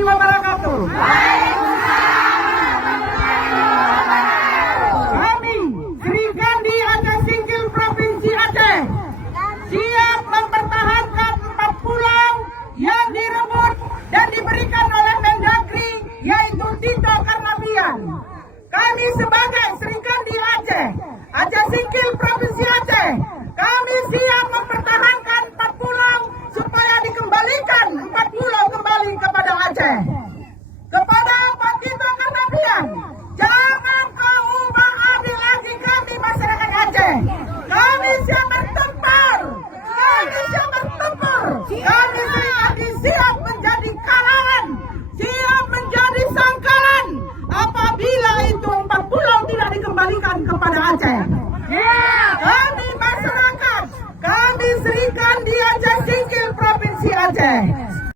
warahmatullahi wabarakatuh. Kami Sri Kandi Aceh Singkil Provinsi Aceh siap mempertahankan 4 pulau yang direbut dan diberikan oleh Mendagri, yaitu Tito Karnavian. Kami sebagai Sri Kandi Aceh Singkil Provinsi Aceh, kami siap